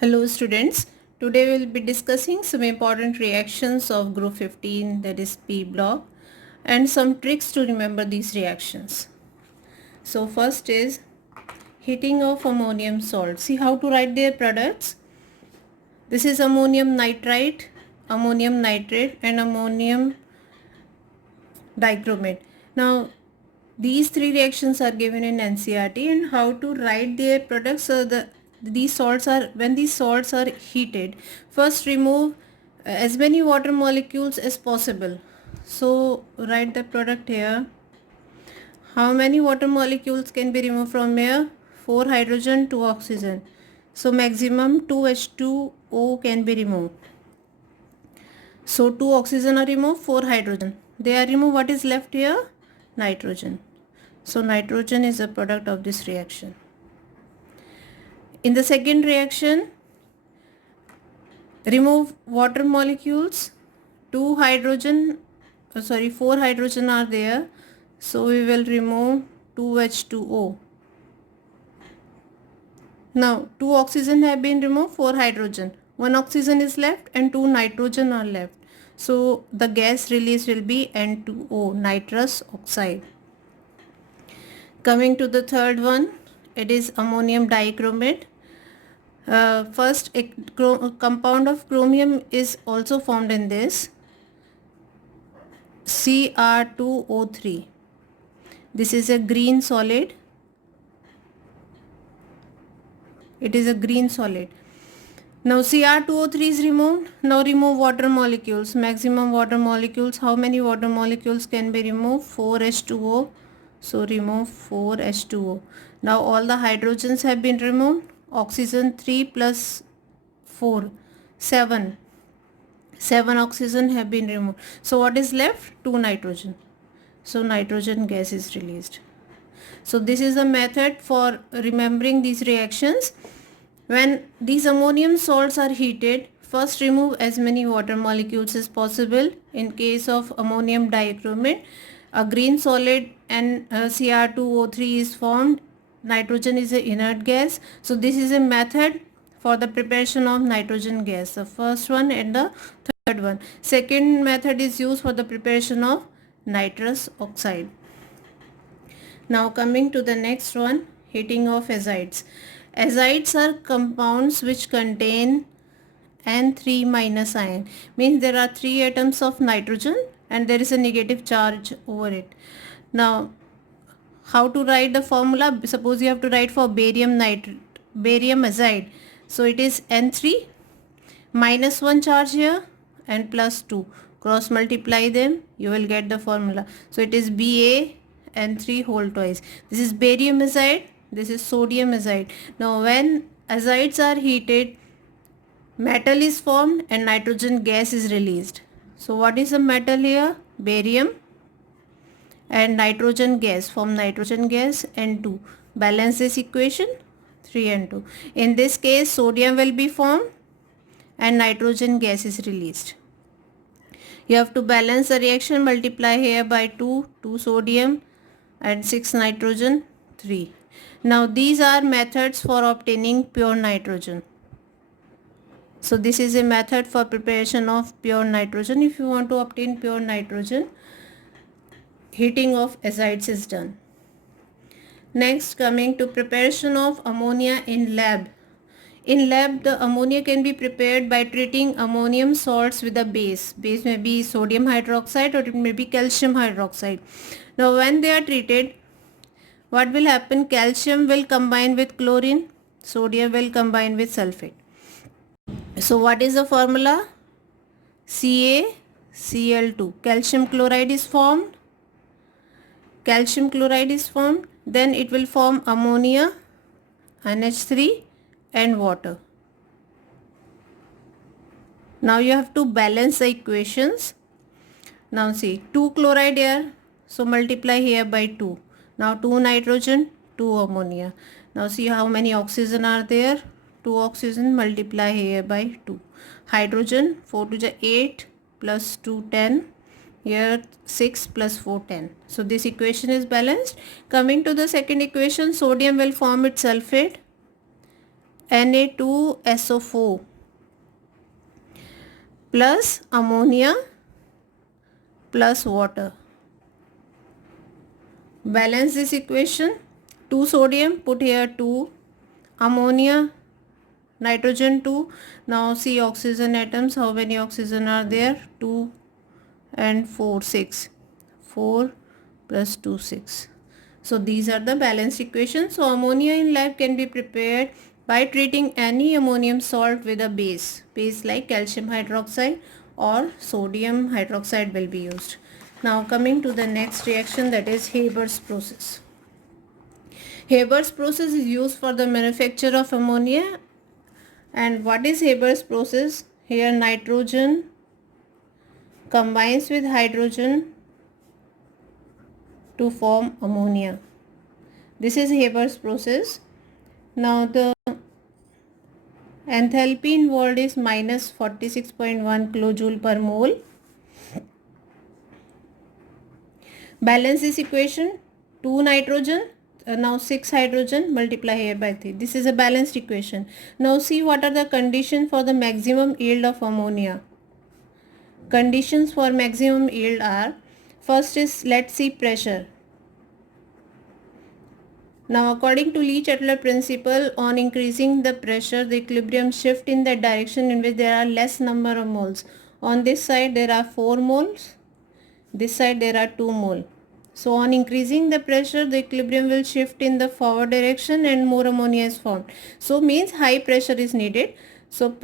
Hello students, today we will be discussing some important reactions of group 15, that is P block, and some tricks to remember these reactions. So first is heating of ammonium salt. See how to write their products. This is ammonium nitrite, ammonium nitrate and ammonium dichromate. Now these three reactions are given in NCERT, and how to write their products. So when these salts are heated, first remove as many water molecules as possible. So write the product here. How many water molecules can be removed from here? 4 hydrogen, 2 oxygen. So maximum 2 H2O can be removed. So 2 oxygen are removed, 4 hydrogen. They are removed. What is left here? Nitrogen. So nitrogen is a product of this reaction. In the second reaction, remove water molecules. 4 hydrogen are there. So we will remove 2H2O. Now 2 oxygen have been removed, 4 hydrogen. 1 oxygen is left and 2 nitrogen are left. So the gas released will be N2O, nitrous oxide. Coming to the third one, it is ammonium dichromate. First, a compound of chromium is also formed in this, Cr2O3. This is a green solid. It is a green solid. Now Cr2O3 is removed. Now remove water molecules. Maximum water molecules. How many water molecules can be removed? 4H2O. So remove 4H2O. Now all the hydrogens have been removed. Oxygen 3 plus 4, 7. 7 oxygen have been removed. So what is left? 2 nitrogen. So nitrogen gas is released. So this is the method for remembering these reactions. When these ammonium salts are heated, first remove as many water molecules as possible. In case of ammonium dichromate, a green solid and Cr2O3 is formed. Nitrogen is an inert gas. So this is a method for the preparation of nitrogen gas. The first one and the third one. Second method is used for the preparation of nitrous oxide. Now coming to the next one, heating of azides. Azides are compounds which contain N3 minus ion. Means there are 3 atoms of nitrogen and there is a negative charge over it. Now how to write the formula? Suppose you have to write for barium azide. So it is N3 minus 1 charge here and plus 2. Cross multiply them, you will get the formula. So it is BaN3 whole twice. This is barium azide, this is sodium azide. Now when azides are heated, metal is formed and nitrogen gas is released. So what is the metal here? Barium, and nitrogen gas, form nitrogen gas N2. Balance this equation, 3 and 2. In this case sodium will be formed and nitrogen gas is released. You have to balance the reaction, multiply here by 2 sodium and 6 nitrogen, 3. Now these are methods for obtaining pure nitrogen. So this is a method for preparation of pure nitrogen. If you want to obtain pure nitrogen, heating of azides is done. Next, coming to preparation of ammonia in lab. In lab, the ammonia can be prepared by treating ammonium salts with a base. Base may be sodium hydroxide or it may be calcium hydroxide. Now when they are treated, what will happen? Calcium will combine with chlorine, sodium will combine with sulfate. So what is the formula? CaCl2. Calcium chloride is formed. Then it will form ammonia, NH3 and water. Now you have to balance the equations. Now see, 2 chloride here, so multiply here by 2. Now 2 nitrogen, 2 ammonia. Now see how many oxygen are there. 2 oxygen, multiply here by 2. Hydrogen, 4 to the 8 plus 2 10. Here 6 plus 4 10. So this equation is balanced. Coming to the second equation, sodium will form its sulfate Na2SO4 plus ammonia plus water. Balance this equation. 2 sodium, put here 2 ammonia, nitrogen 2. Now see oxygen atoms, how many oxygen are there? 2 and 4, 6. 4 plus 2, 6. So these are the balanced equations. So ammonia in lab can be prepared by treating any ammonium salt with a base like calcium hydroxide or sodium hydroxide will be used. Now coming to the next reaction, that is Haber's process. Haber's process is used for the manufacture of ammonia. And what is Haber's process? Here nitrogen combines with hydrogen to form ammonia. This is Haber's process. Now the enthalpy involved is minus 46.1 kilojoule per mole. Balance this equation. 2 nitrogen, now 6 hydrogen, multiply here by 3. This is a balanced equation. Now see what are the conditions for the maximum yield of ammonia. Conditions for maximum yield are, first is, let's see, pressure. Now according to Lee-Chatler principle, on increasing the pressure, the equilibrium shift in the direction in which there are less number of moles. On this side there are 4 moles, this side there are 2 mole. So on increasing the pressure, the equilibrium will shift in the forward direction and more ammonia is formed. So means high pressure is needed. So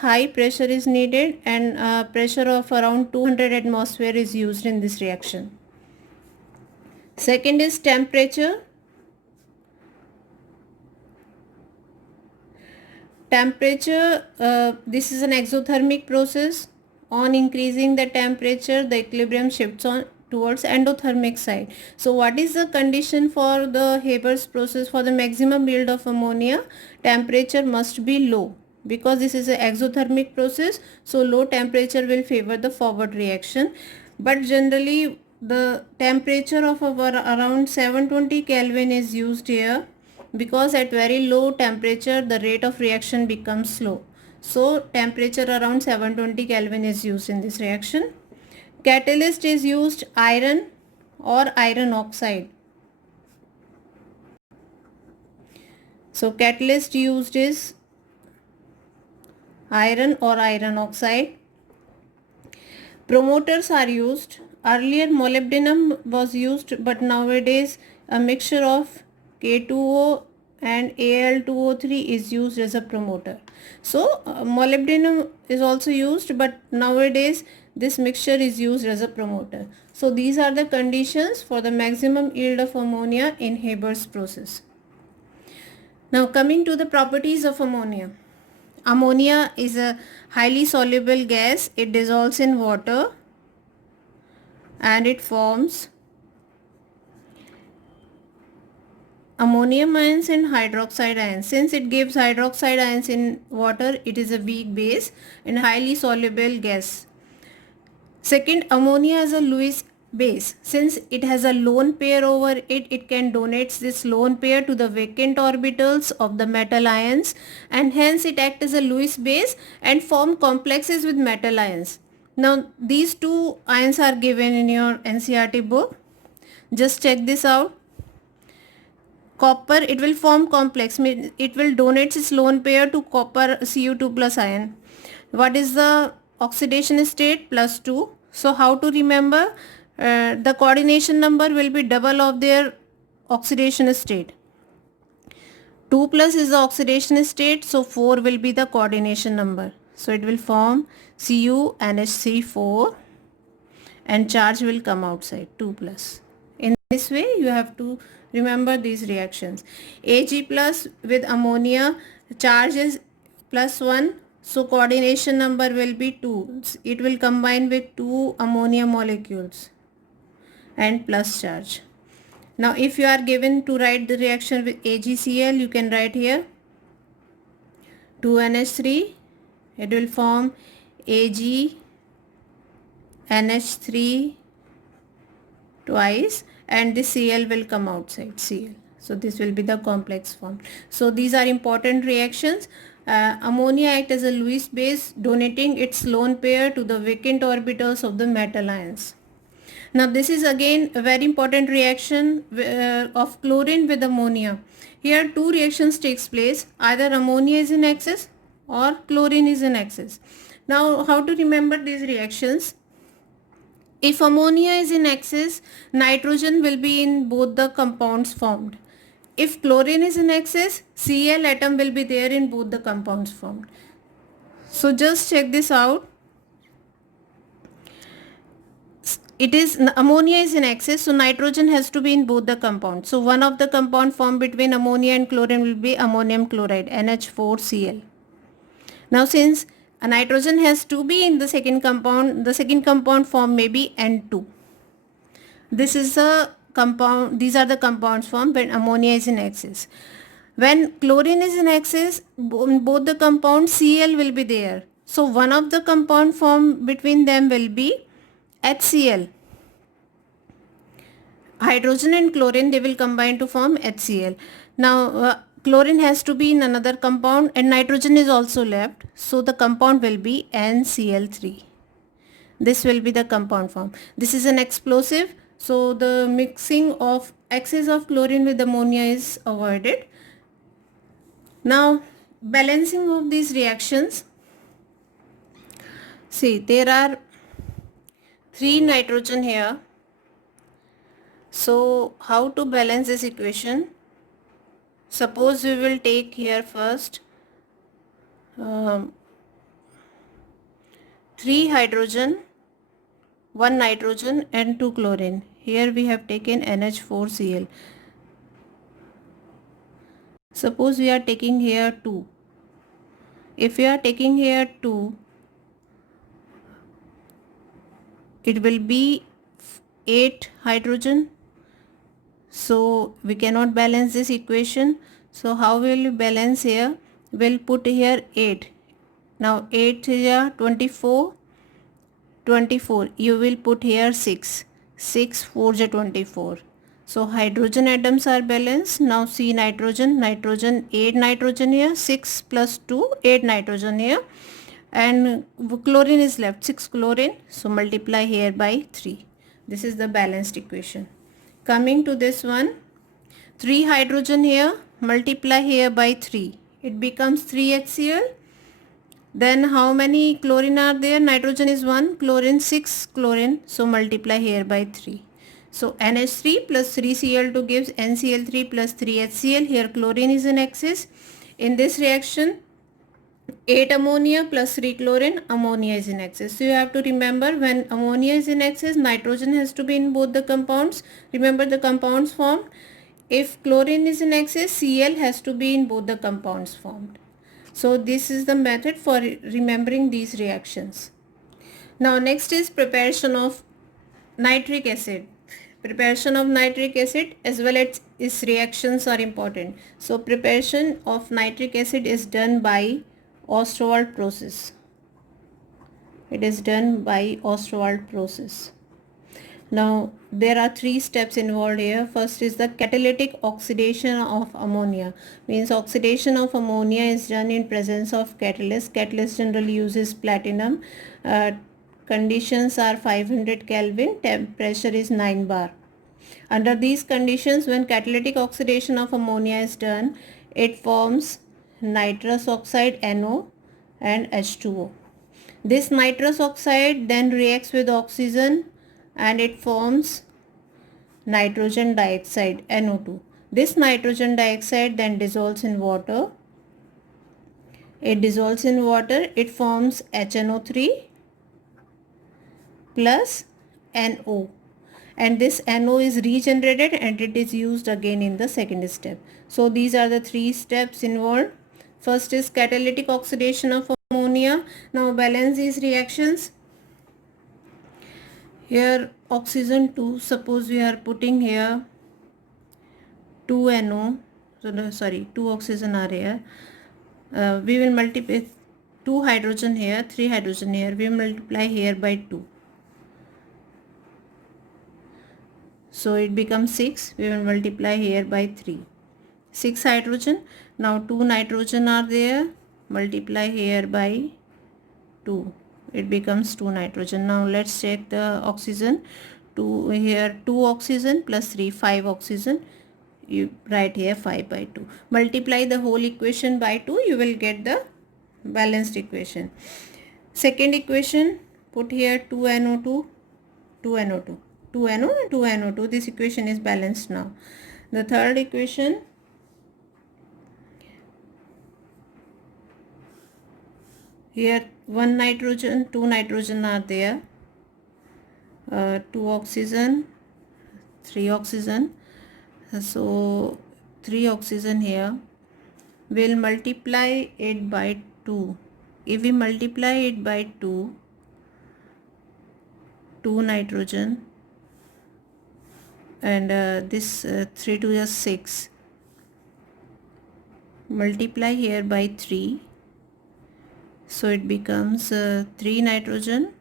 high pressure is needed, and pressure of around 200 atmosphere is used in this reaction. Second is temperature. This is an exothermic process. On increasing the temperature, the equilibrium shifts on towards endothermic side. So what is the condition for the Haber's process? For the maximum yield of ammonia, temperature must be low, because this is an exothermic process, so low temperature will favor the forward reaction. But generally the temperature of around 720 Kelvin is used here, because at very low temperature the rate of reaction becomes slow. So temperature around 720 Kelvin is used in this reaction. Catalyst is used iron or iron oxide. So catalyst used is iron or iron oxide. Promoters are used. Earlier molybdenum was used, but nowadays a mixture of K2O and Al2O3 is used as a promoter. So molybdenum is also used, but nowadays this mixture is used as a promoter. So these are the conditions for the maximum yield of ammonia in Haber's process. Now coming to the properties of ammonia. Ammonia is a highly soluble gas. It dissolves in water and it forms ammonium ions and hydroxide ions. Since it gives hydroxide ions in water, it is a weak base and highly soluble gas. Second, ammonia is a Lewis base. Since it has a lone pair over it, it can donate this lone pair to the vacant orbitals of the metal ions, and hence it acts as a Lewis base and form complexes with metal ions. Now these two ions are given in your NCERT book. Just check this out. Copper, it will form complex, it will donate its lone pair to copper Cu2 plus ion. What is the oxidation state? +2. So how to remember? The coordination number will be double of their oxidation state. 2 plus is the oxidation state, so 4 will be the coordination number. So it will form CuNH3 and charge will come outside, 2 plus. In this way you have to remember these reactions. Ag plus with ammonia, charge is +1, so coordination number will be 2. It will combine with 2 ammonia molecules and plus charge. Now if you are given to write the reaction with AgCl, you can write here 2NH3, it will form AgNH3 twice and the Cl will come outside, Cl. So this will be the complex form. So these are important reactions. Ammonia acts as a Lewis base, donating its lone pair to the vacant orbitals of the metal ions. Now this is again a very important reaction of chlorine with ammonia. Here two reactions takes place. Either ammonia is in excess or chlorine is in excess. Now how to remember these reactions? If ammonia is in excess, nitrogen will be in both the compounds formed. If chlorine is in excess, Cl atom will be there in both the compounds formed. So just check this out. It is ammonia is in excess, so nitrogen has to be in both the compounds. So one of the compound formed between ammonia and chlorine will be ammonium chloride, NH4Cl. Now since a nitrogen has to be in the second compound form may be N2. This is the compound, these are the compounds formed when ammonia is in excess. When chlorine is in excess, both the compounds Cl will be there. So one of the compound formed between them will be HCl. Hydrogen and chlorine, they will combine to form HCl. Now chlorine has to be in another compound and nitrogen is also left. So the compound will be NCl3. This will be the compound form. This is an explosive. So the mixing of excess of chlorine with ammonia is avoided. Now balancing of these reactions. See, there are 3 nitrogen here. So how to balance this equation? Suppose we will take here first 3 hydrogen, 1 nitrogen and 2 chlorine. Here we have taken NH4Cl. Suppose we are taking here 2. If we are taking here 2, it will be 8 hydrogen. So we cannot balance this equation. So how will you balance here? We'll put here 8. Now 8 here 24. 24. You will put here 6. 6 4 is 24. So hydrogen atoms are balanced. Now see nitrogen. Nitrogen 8 nitrogen here. 6 plus 2 8 nitrogen here. And chlorine is left 6 chlorine. So multiply here by 3. This is the balanced equation. Coming to this one, 3 hydrogen here, multiply here by 3. It becomes 3 HCl. Then how many chlorine are there? Nitrogen is 1, chlorine 6 chlorine. So multiply here by 3. So NH3 plus 3Cl2 gives NCl3 plus 3HCl. Here chlorine is in excess. In this reaction, 8 ammonia plus 3 chlorine, ammonia is in excess. So you have to remember, when ammonia is in excess, nitrogen has to be in both the compounds. Remember the compounds formed. If chlorine is in excess, Cl has to be in both the compounds formed. So this is the method for remembering these reactions. Now next is preparation of nitric acid. Preparation of nitric acid as well as its reactions are important. So preparation of nitric acid is done by Ostwald process. It is done by Ostwald process. Now there are 3 steps involved here. First is the catalytic oxidation of ammonia. Means oxidation of ammonia is done in presence of catalyst. Catalyst generally uses platinum. Conditions are 500 Kelvin. Temperature is 9 bar. Under these conditions, when catalytic oxidation of ammonia is done, it forms nitrous oxide NO and H2O. This nitrous oxide then reacts with oxygen and it forms nitrogen dioxide NO2. This nitrogen dioxide then dissolves in water. It dissolves in water. It forms HNO3 plus NO. And this NO is regenerated and it is used again in the second step. So these are the 3 steps involved. First is catalytic oxidation of ammonia. Now balance these reactions. Here oxygen 2, suppose we are putting here 2 NO, sorry 2 oxygen are here. We will multiply 2 hydrogen here, 3 hydrogen here. We multiply here by 2. So it becomes 6. We will multiply here by 3. 6 hydrogen. Now 2 nitrogen are there, multiply here by 2, it becomes 2 nitrogen. Now let's check the oxygen. 2 here, 2 oxygen plus 3, 5 oxygen. You write here 5 by 2. Multiply the whole equation by 2, you will get the balanced equation. Second equation, put here 2NO2, 2NO2, 2NO and 2NO2. This equation is balanced now. The third equation, here 1 nitrogen, 2 nitrogen are there, 2 oxygen, 3 oxygen. So 3 oxygen here, we'll multiply it by 2. If we multiply it by 2, 2 nitrogen and this 3 to the 6, multiply here by 3, so it becomes 3 nitrogen,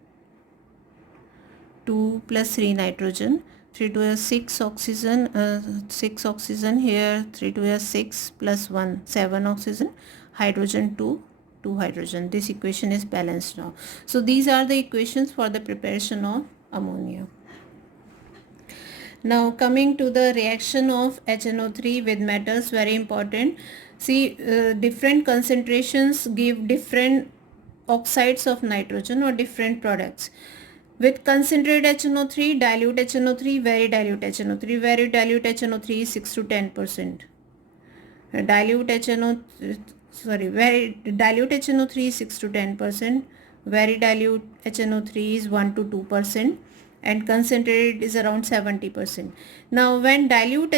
2 plus 3 nitrogen, 3 to the 6 oxygen, 6 oxygen here, 3 to the 6 plus 1, 7 oxygen, hydrogen 2, 2 hydrogen. This equation is balanced now. So these are the equations for the preparation of ammonia. Now coming to the reaction of HNO3 with metals, very important. See, different concentrations give different oxides of nitrogen or different products. With concentrated HNO3, dilute HNO3, very dilute HNO3. Very dilute HNO3 is 6 to 10%. Dilute very dilute HNO3 is 6 to 10%. Very dilute HNO3 is 1 to 2%. And concentrated is around 70%. Now when dilute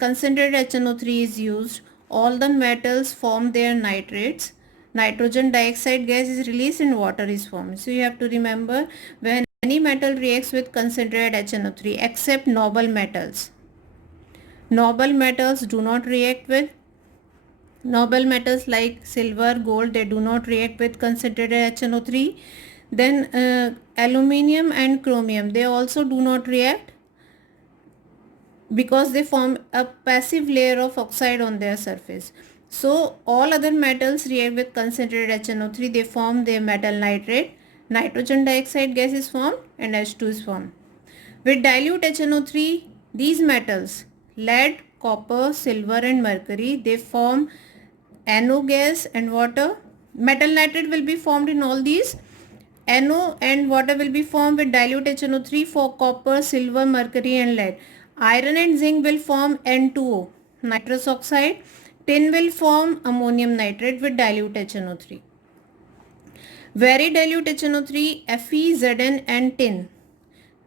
concentrated HNO3 is used, all the metals form their nitrates. Nitrogen dioxide gas is released and water is formed. So you have to remember, when any metal reacts with concentrated HNO3 except noble metals. Noble metals do not react with, noble metals like silver, gold, they do not react with concentrated HNO3. Then aluminium and chromium, they also do not react because they form a passive layer of oxide on their surface. So all other metals react with concentrated HNO3, they form their metal nitrate, nitrogen dioxide gas is formed and H2 is formed. With dilute HNO3, these metals, lead, copper, silver and mercury, they form NO gas and water. Metal nitrate will be formed in all these. NO and water will be formed with dilute HNO3 for copper, silver, mercury and lead. Iron and zinc will form N2O, nitrous oxide. Tin will form ammonium nitrate with dilute HNO3. Very dilute HNO3, Fe, Zn and tin,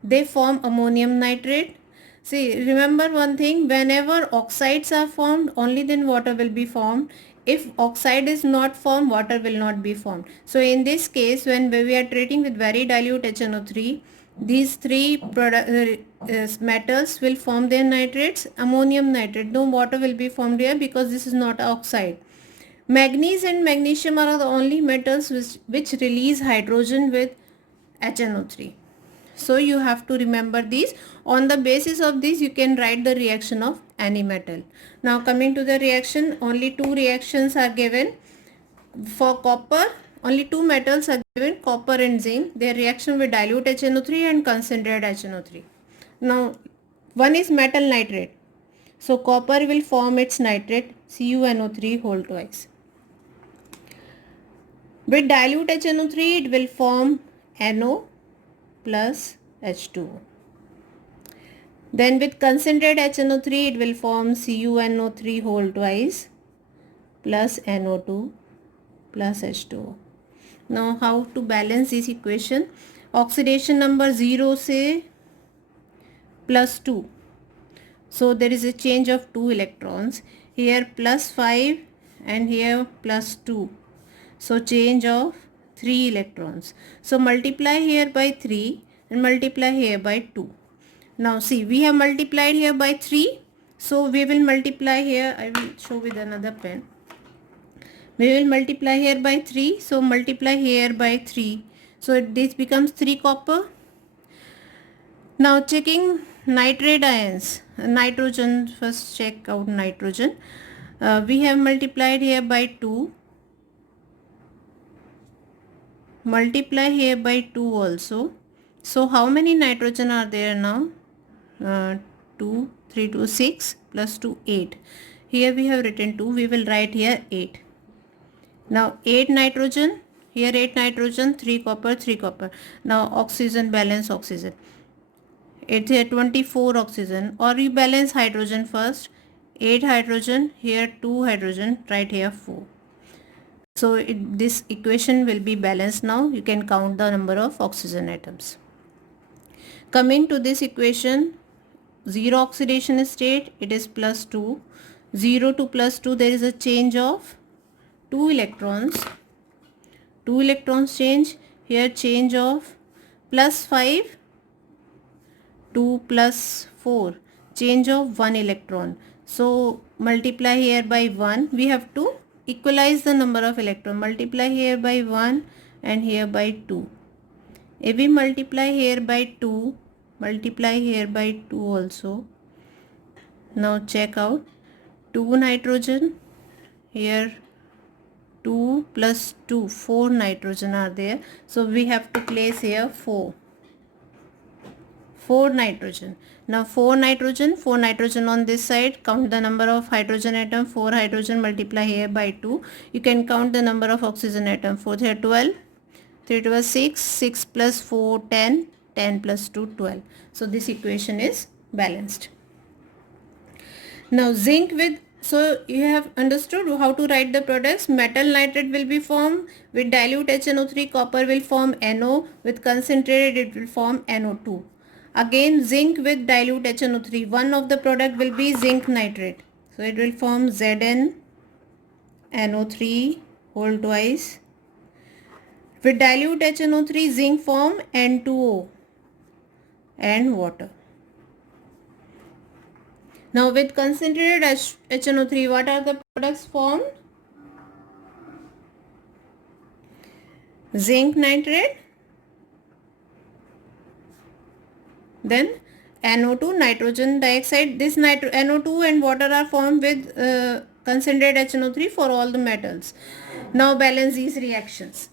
they form ammonium nitrate. See, remember one thing, whenever oxides are formed, only then water will be formed. If oxide is not formed, water will not be formed. So in this case, when we are treating with very dilute HNO3, these three metals will form their nitrates, ammonium nitrate. No water will be formed here because this is not oxide. Manganese and magnesium are the only metals which release hydrogen with HNO3. So you have to remember these. On the basis of this, you can write the reaction of any metal. Now coming to the reaction, only two reactions are given. For copper, only two metals are given, copper and zinc. Their reaction with dilute HNO3 and concentrated HNO3. Now one is metal nitrate. So copper will form its nitrate CuNO3 whole twice. With dilute HNO3, it will form NO plus H2O. Then with concentrated HNO3, it will form CuNO3 whole twice plus NO2 plus H2O. Now how to balance this equation? Oxidation number 0 say plus 2. So there is a change of 2 electrons. Here plus 5 and here plus 2. So change of 3 electrons. So multiply here by 3 and multiply here by 2. Now see, we have multiplied here by 3. So we will multiply here. I will show with another pen. We will multiply here by 3. So multiply here by 3. So this becomes 3 copper. Now checking nitrate ions. Nitrogen, first check out nitrogen. We have multiplied here by 2. Multiply here by 2 also. So how many nitrogen are there now? 2, 3, 2, 6 plus 2, 8. Here we have written 2. We will write here 8. Now 8 nitrogen. Here 8 nitrogen, 3 copper, 3 copper. Now oxygen, balance oxygen. It's here 24 oxygen, or we balance hydrogen first. 8 hydrogen, here 2 hydrogen, right here 4. So this equation will be balanced now. You can count the number of oxygen atoms. Coming to this equation, 0 oxidation state, it is plus 2. 0 to plus 2, there is a change of 2 electrons. 2 electrons change. Here change of plus 5 2 plus 4, change of 1 electron. So multiply here by 1. We have to equalize the number of electron. Multiply here by 1 and here by 2. If we multiply here by 2, multiply here by 2 also. Now check out. 2 nitrogen, here 2 plus 2, 4 nitrogen are there. So we have to place here 4 nitrogen. Now 4 nitrogen on this side. Count the number of hydrogen atom. 4 hydrogen, multiply here by 2. You can count the number of oxygen atom. 4 here 12, 3 12 6, 6 plus 4 10, 10 plus 2 12. So this equation is balanced. Now zinc with, so you have understood how to write the products. Metal nitrate will be formed with dilute HNO3. Copper will form NO. With concentrated it will form NO2. Again zinc with dilute HNO3. One of the product will be zinc nitrate. So it will form ZnNO3 whole twice. With dilute HNO3, zinc form N2O and water. Now with concentrated HNO3, what are the products formed? Zinc nitrate, then NO2, nitrogen dioxide. This NO2 and water are formed with concentrated HNO3 for all the metals. Now balance these reactions.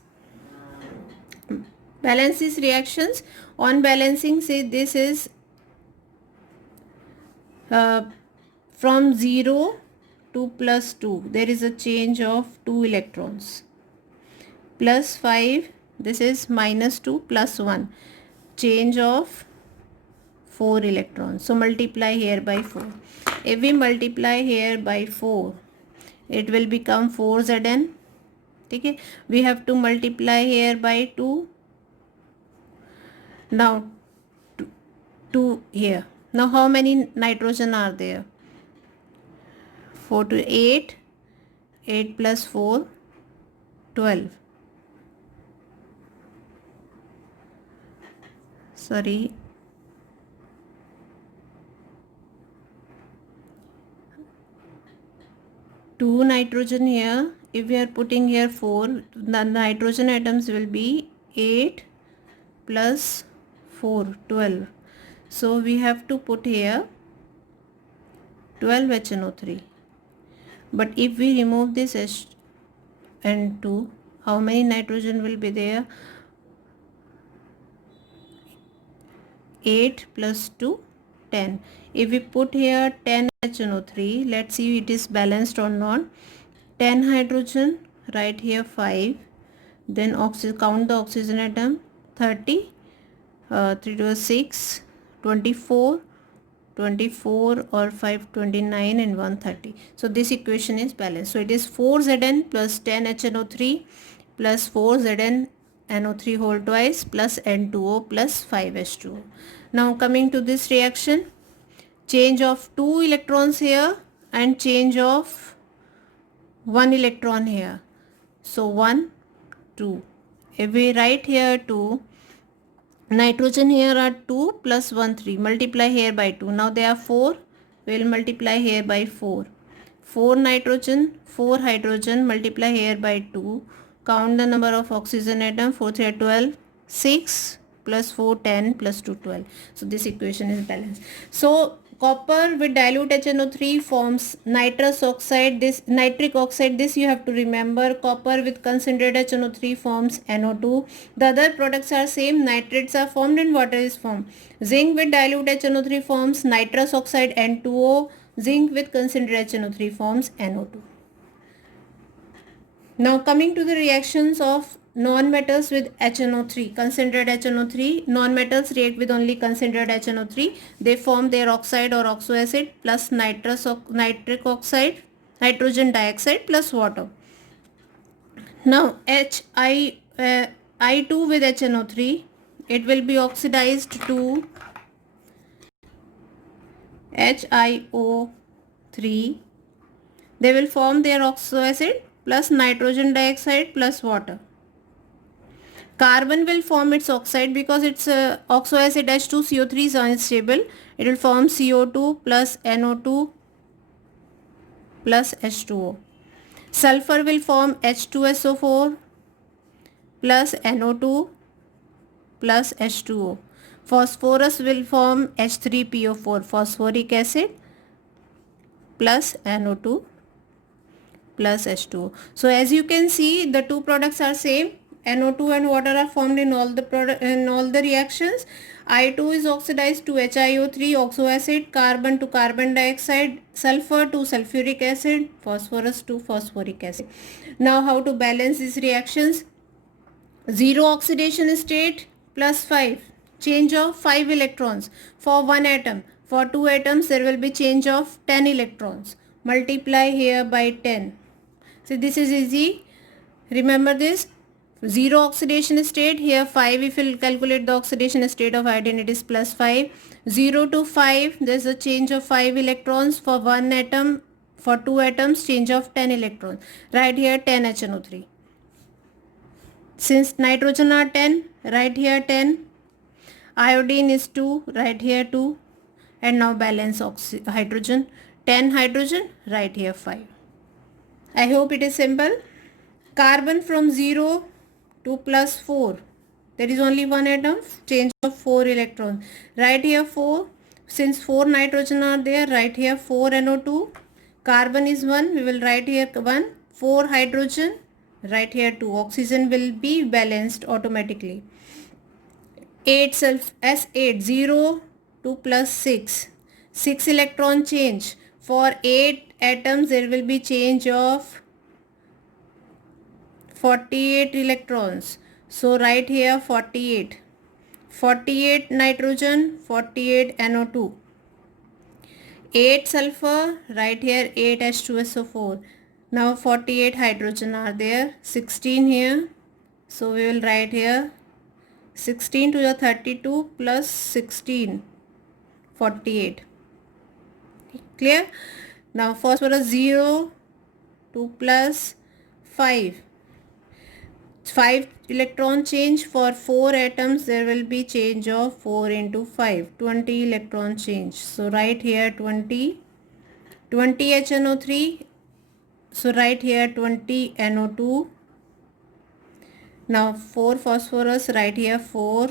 Balance these reactions. On balancing, say this is from 0 to plus 2. There is a change of 2 electrons. Plus 5, this is minus 2 plus 1. Change of 4 electrons. So multiply here by 4. If we multiply here by 4, it will become 4Zn. Okay? We have to multiply here by 2. Now 2 here. Now how many nitrogen are there? 4 to 8. 8 plus 4, 12. Sorry. Two nitrogen here. If we are putting here 4, the nitrogen atoms will be 8 plus 4, 12. So we have to put here 12 HNO3. But if we remove this N2, how many nitrogen will be there? 8 plus 2, 10. If we put here 10 HNO3, let's see it is balanced or not. 10 hydrogen, right here 5. Then count the oxygen atom. 30, 3 to 6, 24, 24 or 5, 29 and 130. So this equation is balanced. So it is 4Zn plus 10 HNO3 plus 4Zn NO3 whole twice plus N2O plus 5H2O. Now coming to this reaction, change of 2 electrons here and change of 1 electron here. So 1, 2. If we write here 2, nitrogen here are 2 plus 1, 3. Multiply here by 2. Now they are 4. We will multiply here by 4. 4 nitrogen, 4 hydrogen, multiply here by 2. Count the number of oxygen atom. 4 3 12. 6 plus 4 10 plus 2 12. So this equation is balanced. So copper with dilute HNO3 forms nitrous oxide. This nitric oxide, this you have to remember. Copper with concentrated HNO3 forms NO2. The other products are same. Nitrates are formed and water is formed. Zinc with dilute HNO3 forms nitrous oxide N2O. Zinc with concentrated HNO3 forms NO2. Now coming to the reactions of non-metals with HNO3, concentrated HNO3, non-metals react with only concentrated HNO3. They form their oxide or oxoacid plus nitric oxide, nitrogen dioxide plus water. Now I2 with HNO3, it will be oxidized to HiO3. They will form their oxoacid plus nitrogen dioxide plus water. Carbon will form its oxide because its oxoacid H2CO3 is unstable. It will form CO2 plus NO2 plus H2O. Sulfur will form H2SO4 plus NO2 plus H2O. Phosphorus will form H3PO4, phosphoric acid plus NO2 plus H2O. So as you can see, the two products are same. NO2 and water are formed in all the reactions. I2 is oxidized to HiO3 oxoacid, carbon to carbon dioxide, sulfur to sulfuric acid, phosphorus to phosphoric acid. Now how to balance these reactions? 0 oxidation state plus 5, change of 5 electrons for 1 atom. For 2 atoms there will be change of 10 electrons. Multiply here by 10. So this is easy. Remember this. 0 oxidation state, here 5, if you calculate the oxidation state of iodine, it is plus 5. 0 to 5, there is a change of 5 electrons for 1 atom. For 2 atoms, change of 10 electrons. Right here 10 HNO3. Since nitrogen are 10, right here 10. Iodine is 2, right here 2. And now balance hydrogen. 10 hydrogen, right here 5. I hope it is simple. Carbon from 0 to plus 4. There is only one atom, change of 4 electrons. Right here 4. Since 4 nitrogen are there, right here 4 NO2. Carbon is 1. We will write here 1. 4 hydrogen. Right here 2. Oxygen will be balanced automatically. 8 S8. 0 to plus 6. 6 electron change. For 8 atoms there will be change of 48 electrons. So write here 48. 48 nitrogen, 48 NO2. 8 sulfur, write here 8 H2SO4. Now 48 hydrogen are there. 16 here. So we will write here 16 to the 32 plus 16. 48. Clear? Now phosphorus 0 to plus 5. 5 electron change. For 4 atoms there will be change of 4 into 5, 20 electron change. So write here 20 HNO3. So write here 20 NO2. Now 4 phosphorus, write here 4,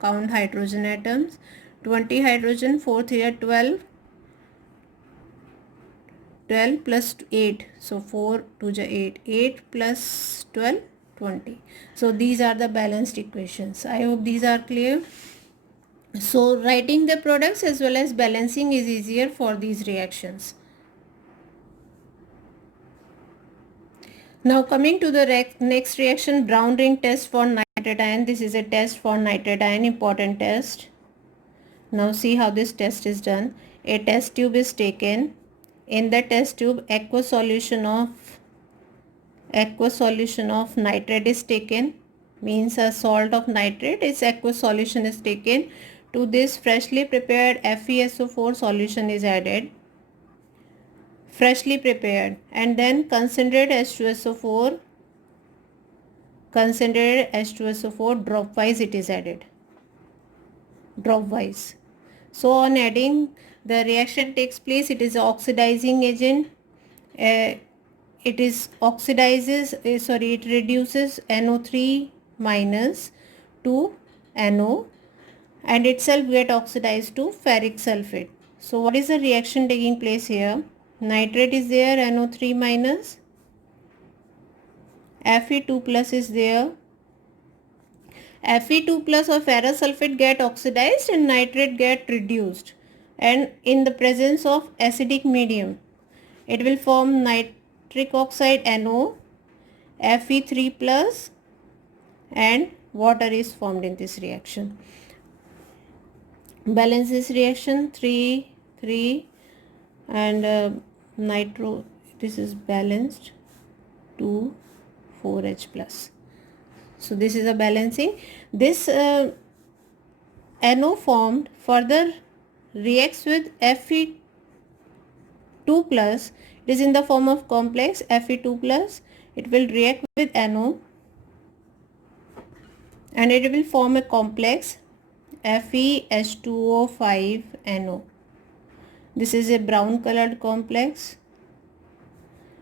count hydrogen atoms. 20 hydrogen, 4th here 12 plus 8. So 4 to the 8. 8 plus 12, 20. So these are the balanced equations. I hope these are clear. So writing the products as well as balancing is easier for these reactions. Now coming to the next reaction, brown ring test for nitrate ion. This is a test for nitrate ion, important test. Now see how this test is done. A test tube is taken. In the test tube, aqueous solution of nitrate is taken, means a salt of nitrate, its aqueous solution is taken. To this freshly prepared FeSO4 solution is added, freshly prepared, and then concentrated H2SO4 dropwise it is added, dropwise. So on adding, the reaction takes place. It is an oxidizing agent. It reduces NO3 minus to NO and itself get oxidized to ferric sulfate. So what is the reaction taking place here? Nitrate is there, NO3 minus, Fe2 plus is there. Fe2 plus or ferrous sulfate get oxidized and nitrate get reduced, and in the presence of acidic medium it will form nitric oxide NO, Fe3 plus, and water is formed in this reaction. Balance this reaction, 3 3 and nitro, this is balanced, 2 4H plus. So this is a balancing. This NO formed further reacts with Fe2 plus. It is in the form of complex Fe2 plus. It will react with NO and it will form a complex FeH2O5NO. This is a brown colored complex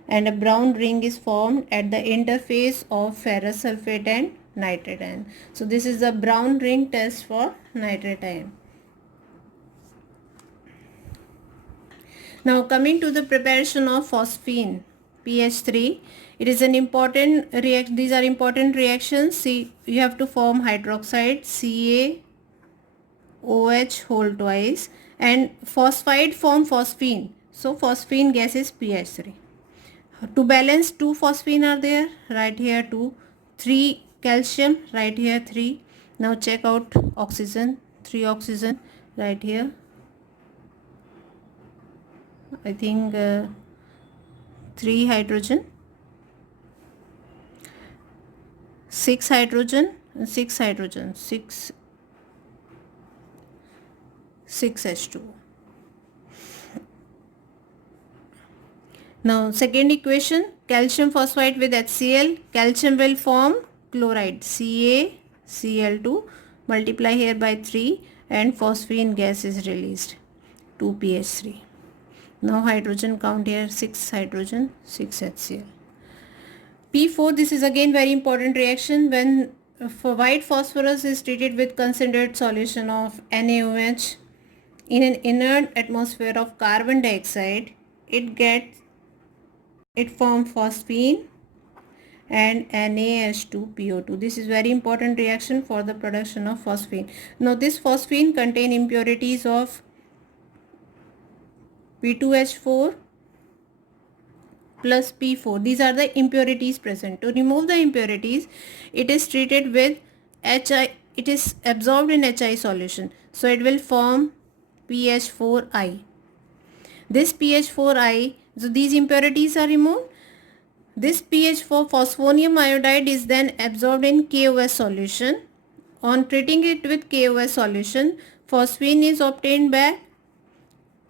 and a brown ring is formed at the interface of ferrous sulfate and nitrate ion. So this is the brown ring test for nitrate ion. Now coming to the preparation of phosphine PH3, it is an important reaction. These are important reactions. See, you have to form hydroxide CaOH whole twice, and phosphide form phosphine. So phosphine gas is PH3. To balance, 2 phosphine are there, right here 2, 3 calcium, right here 3. Now check out oxygen, 3 oxygen, right here. I think 3 hydrogen, 6 hydrogen, and 6 hydrogen, 6 H2O. Now second equation, calcium phosphide with HCl, calcium will form chloride CaCl2, multiply here by 3 and phosphine gas is released, 2PH3. Now hydrogen count here, 6 hydrogen, 6 HCl. P4, this is again very important reaction. When white phosphorus is treated with concentrated solution of NaOH in an inert atmosphere of carbon dioxide, it forms phosphine and NaH2PO2. This is very important reaction for the production of phosphine. Now this phosphine contain impurities of P2H4 plus P4. These are the impurities present. To remove the impurities, it is treated with HI. It is absorbed in HI solution. So it will form PH4I. This PH4I, so these impurities are removed. This PH4 phosphonium iodide is then absorbed in KOS solution. On treating it with KOS solution, phosphine is obtained back,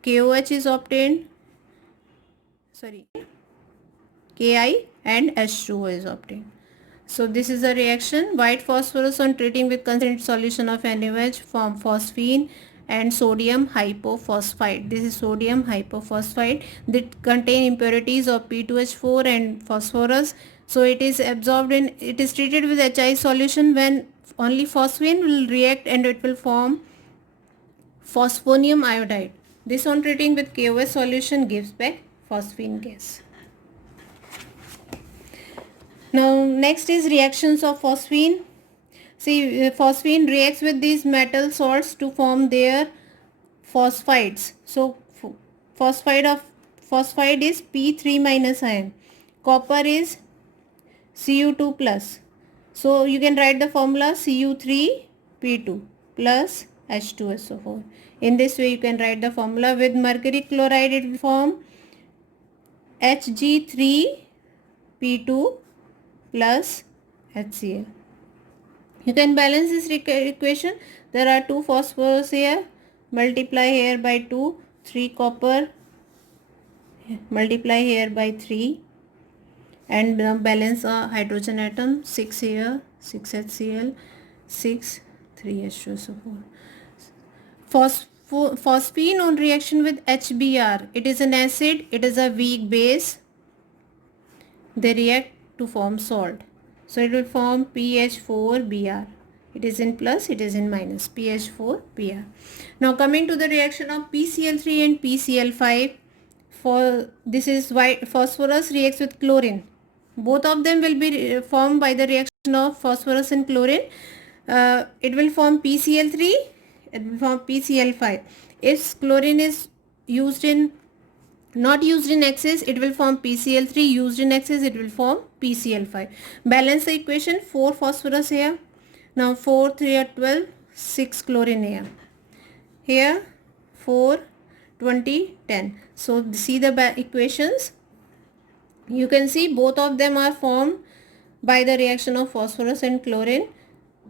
KOH is obtained, Ki and H2O is obtained. So this is a reaction. White phosphorus on treating with concentrated solution of NaOH form phosphine and sodium hypophosphite. This is sodium hypophosphite that contain impurities of P2H4 and phosphorus. So it is absorbed in, it is treated with HI solution when only phosphine will react and it will form phosphonium iodide. This on treating with KOS solution gives back phosphine gas. Now next is reactions of phosphine. See, phosphine reacts with these metal salts to form their phosphides. So phosphide is P3 minus ion. Copper is Cu2 plus. So you can write the formula Cu3P2 plus H2SO4. In this way you can write the formula. With mercury chloride it will form Hg3P2 plus HCl. You can balance this equation. There are 2 phosphorus here. Multiply here by 2. 3 copper. Multiply here by 3. And balance a hydrogen atom. 6 here. 6 HCl. 6. 3 H2SO4. Phosphine on reaction with HBr. It is an acid. It is a weak base. They react to form salt. So it will form PH4Br. It is in plus, it is in minus, PH4Br. Now coming to the reaction of PCl3 and PCl5. For this is why phosphorus reacts with chlorine. Both of them will be formed by the reaction of phosphorus and chlorine. It will form PCl3, it will form PCl5. If chlorine is used in not used in excess, it will form PCl3. Used in excess, it will form PCl5. Balance the equation. 4 phosphorus here. Now 4, 3 are 12, 6 chlorine here. Here 4, 20, 10. So see the equations. You can see both of them are formed by the reaction of phosphorus and chlorine.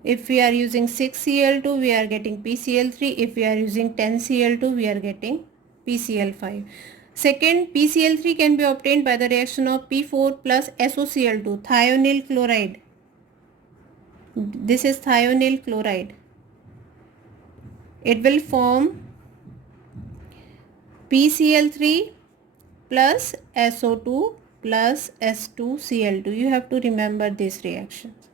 If we are using 6Cl2, we are getting PCl3. If we are using 10Cl2, we are getting PCl5. Second, PCl3 can be obtained by the reaction of P4 plus SOCl2, thionyl chloride. This is thionyl chloride. It will form PCl3 plus SO2 plus S2Cl2. You have to remember these reactions.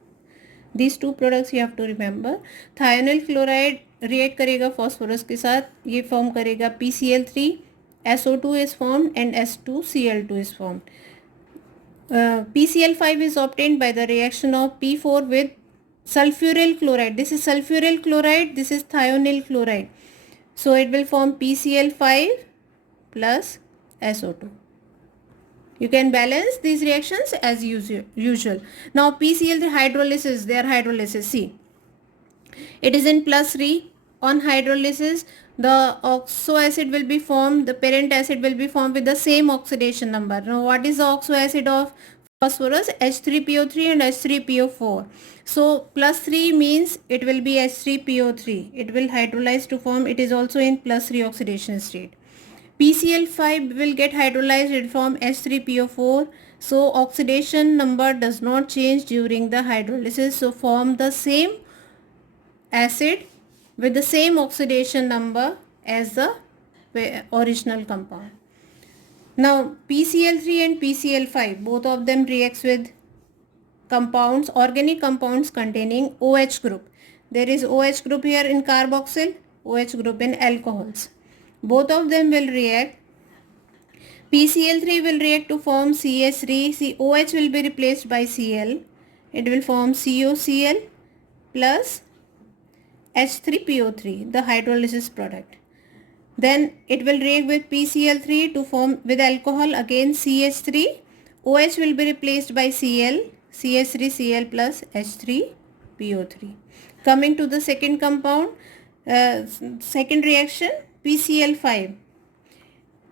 These two products you have to remember. Thionyl chloride react करेगा phosphorus के साथ, ये form करेगा PCl3, SO2 is formed and S2Cl2 is formed. PCl5 is obtained by the reaction of P4 with sulfuryl chloride. This is sulfuryl chloride, this is thionyl chloride. So it will form PCl5 plus SO2. You can balance these reactions as usual. Now PCl3 hydrolysis, their hydrolysis, see. It is in plus 3. On hydrolysis, the oxo acid will be formed, the parent acid will be formed with the same oxidation number. Now what is the oxo acid of phosphorus? H3PO3 and H3PO4. So plus 3 means it will be H3PO3. It will hydrolyze to form, it is also in plus 3 oxidation state. PCl5 will get hydrolyzed, it form H3PO4. So oxidation number does not change during the hydrolysis. So form the same acid with the same oxidation number as the original compound. Now PCl3 and PCl5, both of them reacts with compounds, organic compounds containing OH group. There is OH group here in carboxyl, OH group in alcohols. Both of them will react. PCl3 will react to form CH3, OH will be replaced by Cl. It will form COCl plus H3PO3, the hydrolysis product. Then it will react with PCl3 to form with alcohol, again CH3. OH will be replaced by Cl, CH3Cl plus H3PO3. Coming to the second compound, second reaction, PCl5.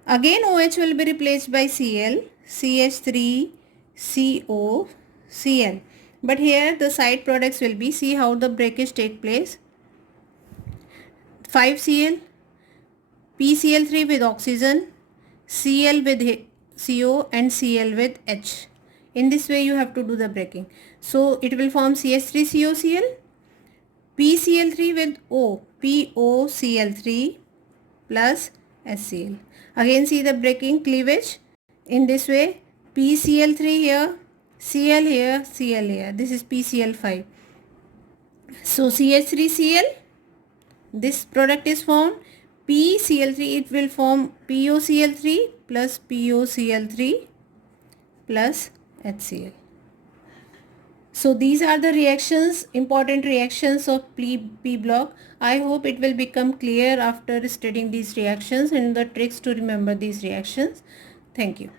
Again OH will be replaced by Cl, CH3CO, Cl. But here the side products will be, see how the breakage take place. 5Cl, PCl3 with oxygen, Cl with CO and Cl with H. In this way you have to do the breaking. So it will form CH3COCl, PCl3 with O, POCl3 plus HCl. Again see the breaking cleavage. In this way, PCl3 here, Cl here, Cl here. This is PCl5. So CH3Cl, this product is formed. PCl3, it will form POCl3 plus POCl3 plus HCl. So these are the reactions, important reactions of P block. I hope it will become clear after studying these reactions and the tricks to remember these reactions. Thank you.